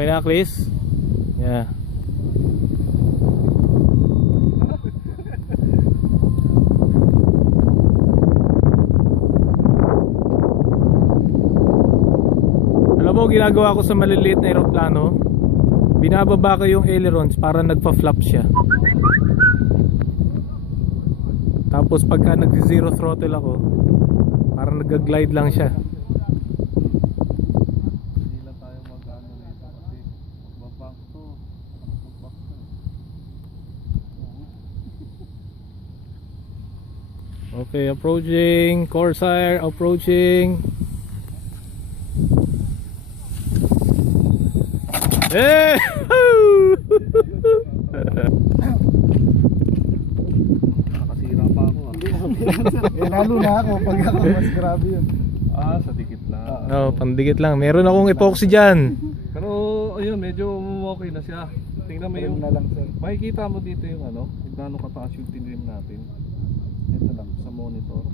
Okay na, Chris? Yeah. Alam mo, ginagawa ko sa maliliit na aeroplano, binababa ko yung ailerons para nagpa-flap siya. Tapos pagka nag-zero throttle ako, parang nag-glide lang siya. Hindi lang tayo mag-ano dito kasi magbabak to. Magbabak to. Okay, approaching. Corsair approaching. Eh! Nakasira pa ako ah. Lalo na ako pag ako mas grabe yun. Ah, sa dikit lang. Oh, pandikit lang. Meron akong epoxy dyan. Pero ayun, medyo okay na siya. Tingnan mo Trim yung na lang sir. makikita mo dito yung ano, kung gaano kataas yung tinrim natin Ito lang. sa monitor.